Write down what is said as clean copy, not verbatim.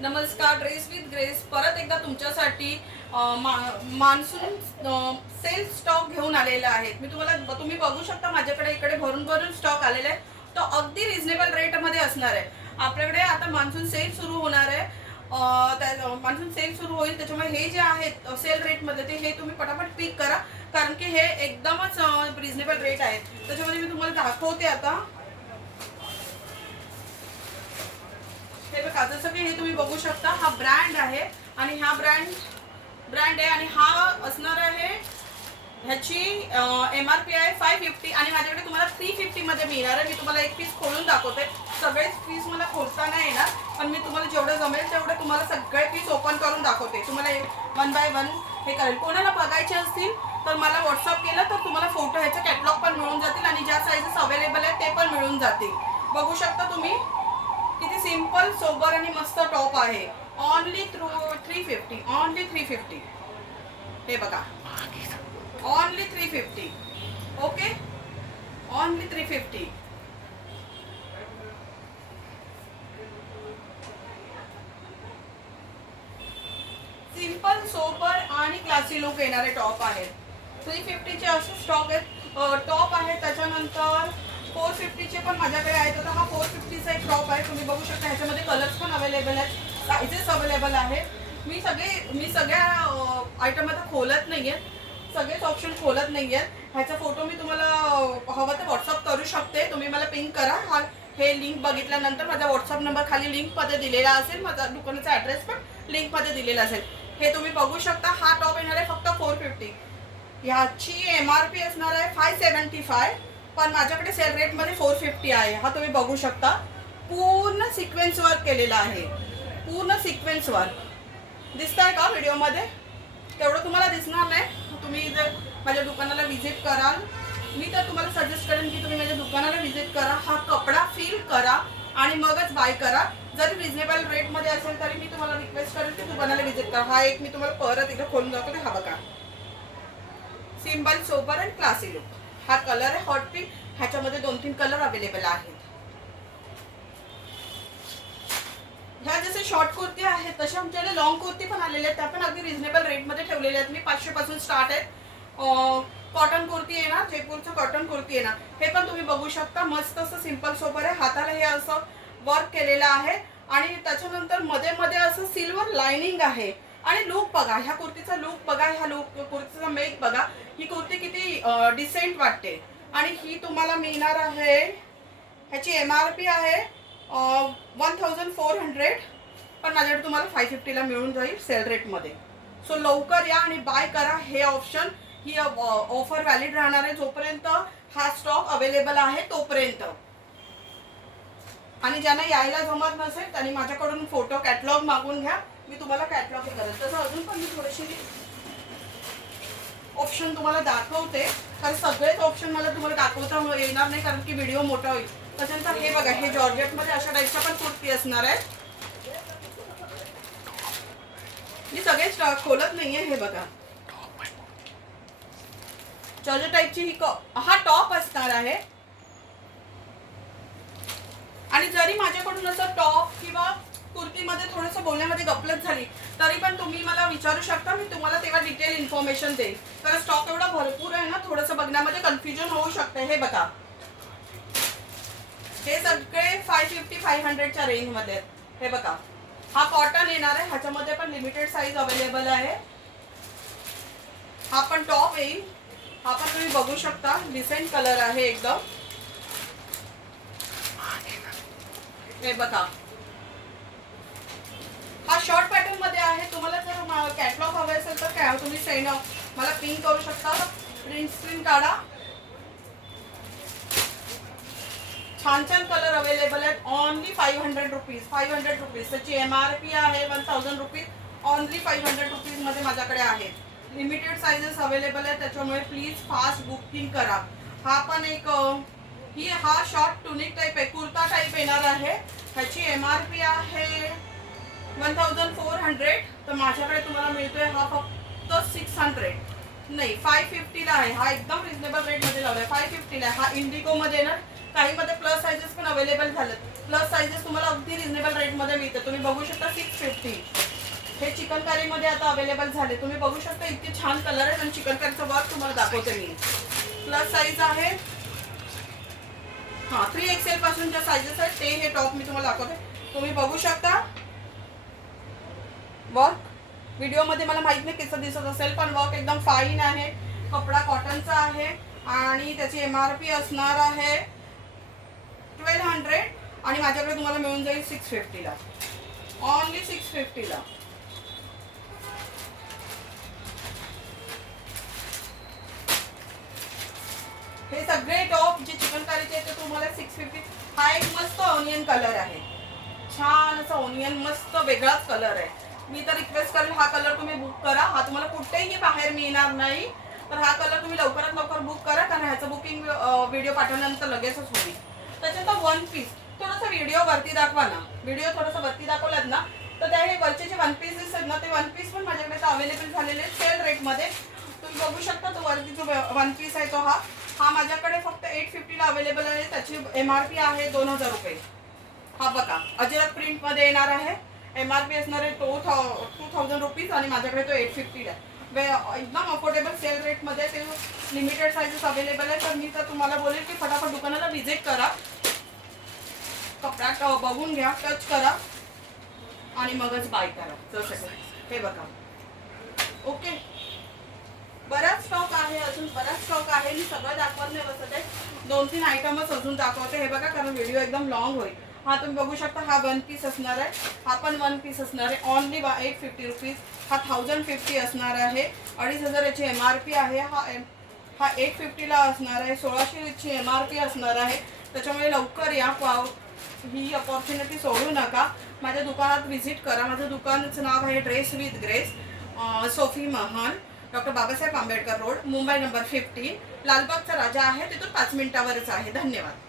नमस्कार, dress with grace परत एकदा तुमच्यासाठी मान्सून सेल स्टॉक घेऊन आलेला आहे. तुम्ही बघू शकता माझ्याकडे इकडे भरून भरून स्टॉक आलेला आहे. तो अगदी रिझनेबल रेटमध्ये असणार आहे. आपल्याकडे आता मान्सून सेल सुरू होणार आहे. मान्सून सेल सुरू होईल, त्याच्यामुळे हे जे आहेत सेल रेटमध्ये ते हे तुम्ही पटापट पिक करा, कारण की हे एकदमच रिझनेबल रेट आहे. त्याच्यामध्ये मी तुम्हाला दाखवते आता. हे बघा, जसं की हे तुम्ही बघू शकता, हा ब्रँड आहे आणि हा ब्रँड आहे आणि हा असणार आहे, ह्याची MRP आहे 550 आणि माझ्याकडे तुम्हाला 350 मध्ये मिळणार आहे. मी तुम्हाला एक पीस खोलून दाखवते. सगळेच पीस मला खोलता नाही येणार, पण मी तुम्हाला जेवढं जमेल तेवढं तुम्हाला सगळे पीस ओपन करून दाखवते. तुम्हाला 1 बाय 1 हे करेल. कोणाला बघायचे असतील तर मला व्हॉट्सअप केलं तर तुम्हाला फोटो ह्याचे कॅटलॉग पण मिळून जातील आणि ज्या साईजेस अवेलेबल आहेत ते पण मिळून जातील. बघू शकता तुम्ही किती सिंपल सोबर आणि मस्त टॉप आहे. Only 350, only 350. हे बघा, only 350. Okay, only 350. Simple sober आणि क्लासी लुक येणारे टॉप आहेत. 350चे असे स्टॉक आहेत, टॉप आहे. त्याच्यानंतर 450चे पण माझ्याकडे आहेत. आता हा 450चा एक टॉप आहे. तुम्ही बघू शकता ह्याच्यामध्ये कलर्स पण अवेलेबल आहेत, साईजेस अवेलेबल आहेत. मी सगळ्या आयटम आता खोलत नाही आहेत, सगळेच ऑप्शन खोलत नाही आहेत. ह्याचा फोटो मी तुम्हाला हवं तर व्हॉट्सअप करू शकते. तुम्ही मला पिंक करा. हे लिंक बघितल्यानंतर माझा व्हॉट्सअप नंबर खाली लिंकमध्ये दिलेला असेल, माझा दुकानाचा ॲड्रेस पण लिंकमध्ये दिलेला असेल. हे तुम्ही बघू शकता. हा टॉप येणार आहे फक्त 450. ह्याची MRP असणार आहे 575, पण माझ्याकडे सेल रेटमध्ये 450 आहे. हा तुम्ही बघू शकता. पूर्ण सिक्वेन्स वर्क केलेला आहे, पूर्ण सिक्वेन्स वर्क. दिसतंय का व्हिडिओमध्ये? तेवढं तुम्हाला दिसणार नाही. तुम्ही जर माझ्या दुकानाला व्हिजिट कराल, मी तर तुम्हाला सजेस्ट करेन की तुम्ही माझ्या दुकानाला व्हिजिट करा, हा कपडा फील करा आणि मगच बाय करा. जरी रिजनेबल रेटमध्ये असेल तरी मी तुम्हाला रिक्वेस्ट करेन की दुकानाला व्हिजिट करा. हा एक मी तुम्हाला परत एकदा खोलून दाखवते. हा बघा, simple sober and classy look. हा कलर आहे हॉट पिंक. ह्याच्यामध्ये 2-3 कलर अवेलेबल आहेत. ह्या जसे शॉर्ट कुर्ती आहेत तसे आमच्याकडे लॉंग कुर्ती पण आलेल्या आहेत. त्या पण अगदी रिजनेबल रेटमध्ये ठेवलेल्या आहेत. मी 500 पासून स्टार्ट आहेत. कॉटन कुर्ती येणार, जयपूरचं कॉटन कुर्ती येणार. हे पण तुम्ही बघू शकता. मस्त असं सिंपल सोबर आहे. हाताला हे असं वर्क केलेलं आहे आणि त्याच्यानंतर मध्ये मध्ये असं सिल्वर लाइनिंग आहे. आणि लुक बघा, ह्या कुर्तीचा लुक बघा, ह्या कुर्तीचा मेक बघा. ही कुर्ती किती डिसेंट वाटते. आणि ही तुम्हाला मिळणार आहे, ह्याची MRP आहे 1400, पण माझ्याकडे तुम्हाला 550ला मिळून जाईल सेल रेटमध्ये. सो लवकर या आणि बाय करा. हे ऑप्शन, ही ऑफर व्हॅलिड राहणार आहे जोपर्यंत हा स्टॉक अवेलेबल आहे तोपर्यंत. आणि ज्यांना यायला जमत नसेल त्यांनी माझ्याकडून फोटो कॅटलॉग मागून घ्या, मी तुम्हाला कॅटलॉग हे करेल. तसं अजून पण मी थोडेसे ऑप्शन तुम्हाला दाखवते, कारण सगळेच ऑप्शन मला तुम्हाला दाखवता येणार नाही कारण की व्हिडिओ मोठा होईल. त्याच्यानंतर हे बघा, हे जॉर्जेटमध्ये अशा टाईपच्या पण कुर्ती असणार आहे. मी सगळेच खोलत नाहीये. हे बघा, जॉर्जेट टाईपची ही हा टॉप असणार आहे. आणि जरी माझ्याकडून असं टॉप किंवा कुर्तीमध्ये थोडंसं बोलण्यामध्ये गपलत झाली तरी पण तुम्ही मला विचारू शकता. मी तुम्हाला तेव्हा डिटेल इन्फॉर्मेशन देईल, कारण स्टॉक एवढा भरपूर आहे ना, थोडंसं बघण्यामध्ये कन्फ्युजन होऊ शकतं. हे बघा, हे सगळे 550-500च्या रेंजमध्ये आहेत. हे बघा, हा कॉटन येणार आहे. ह्याच्यामध्ये पण लिमिटेड साईज अवेलेबल आहे. हा पण टॉप येईल. हा पण तुम्ही बघू शकता, डिसेंट कलर आहे एकदम. हे बघा, हा शॉर्ट पॅटर्न मध्ये आहे. तुम्हाला जर कॅटलॉग हवे असेल तर काय तुम्ही सेंड मला पिन करू शकता. प्रिंट स्क्रीन काढा. छान छान कलर अवेलेबल आहेत. Only 500 rupees, 500 rupees. त्याची MRP आहे 1000 रुपीज. ओनली 500 रुपीज मध्ये माझ्याकडे आहेत. लिमिटेड साइजेस अवेलेबल आहेत, त्याच्यामुळे प्लीज फास्ट बुकिंग करा. हा पण एक हा शॉर्ट टुनिक टाईप आहे, कुर्ता टाईप येणार आहे. ह्याची MRP आहे 1400, तर माझ्याकडे तुम्हाला मिळतोय हा फक्त 600 नाही 550ला आहे. हा एकदम रिजनेबल रेटमध्ये लावलाय. 550ला हा इंडिगोमध्ये ना, काहीमध्ये प्लस साईजेस पण अवेलेबल झालेत. प्लस साईजेस तुम्हाला अगदी रिजनेबल रेटमध्ये मिळते. तुम्ही बघू शकता 650. हे चिकनकारीमध्ये आता अवेलेबल झाले. तुम्ही बघू शकता इतके छान कलर आहेत आणि चिकनकारीचं वर्क तुम्हाला दाखवते मी. प्लस साईज आहे. हां 3XL पासून ज्या साईजेस आहेत ते हे टॉप मी तुम्हाला दाखवते. तुम्ही बघू शकता वर्क. व्हिडिओमध्ये मला माहित नाही कसं दिसत असेल पण वर्क एकदम फाईन आहे. कपडा कॉटनचा आहे आणि त्याची MRP असणार आहे 1200 आणि माझ्याकडे तुम्हाला मिळून जाईल 650 ला. ओनली 650 ला. हे सगळे टॉप जे चिकनकारीचे ते तुम्हाला 650. हा एक मस्त ऑनियन कलर आहे. छान असा ऑनियन मस्त वेगळाच कलर आहे. मी तर रिक्वेस्ट करेल हा कलर तुम्ही बुक करा. हा तुम्हाला कुठेही बाहेर मिळणार नाही. तर हा कलर तुम्ही लवकरात लवकर बुक करा कारण ह्याचं बुकिंग व्हिडिओ पाठवल्यानंतर लगेचच होईल. त्याच्यानंतर वन पीस थोडंसं व्हिडिओ वरती दाखवा ना. व्हिडिओ थोडंसं वरती दाखवलात ना तर त्या हे वरचे जे वन पीसेस आहेत ना ते वन पीस पण माझ्याकडे अवेलेबल झालेले आहेत सेल रेटमध्ये. तुम्ही बघू शकता तो वरती जो वन पीस आहे तो हा माझ्याकडे फक्त 850 ला अवेलेबल आहे. त्याची MRP आहे 2000 रुपये. हा बघा अजरक प्रिंटमध्ये येणार आहे. MRP असणार आहे 2000 रुपीज आणि माझ्याकडे तो 850 ला आहे. एकदम अफोर्डेबल सेल रेटमध्ये ते लिमिटेड साईजेस अवेलेबल आहे. तर मी तर तुम्हाला बोलेल की फटाफट दुकानाला व्हिजिट करा. कपडा बघून घ्या, टच करा आणि मगच बाय करा. जसं हे बघा. ओके बराच स्टॉक आहे. अजून बराच स्टॉक आहे. मी सगळं दाखवत नाही बसत आहे. 2-3 आयटमच अजून दाखवते. हे बघा कारण व्हिडिओ एकदम लॉंग होईल. हा तुम्ही बघू शकता हा वन पीस असणार आहे. हा पण वन पीस असणार आहे. Only 850 rupees. हा 1050 असणार आहे. 2500 याची MRP आहे. हा 850 ला असणार आहे. 1600 ची MRP असणार आहे. त्याच्यामुळे लवकर या. ही अपॉर्च्युनिटी सोडू नका. माझ्या दुकानात व्हिजिट करा. माझं दुकानाचं नाव आहे ड्रेस विथ ग्रेस, सोफी महान, doctor Babasaheb Ambedkar road, Mumbai number 15. लालबागचा राजा आहे तिथून 5 मिनिटावरच आहे. धन्यवाद.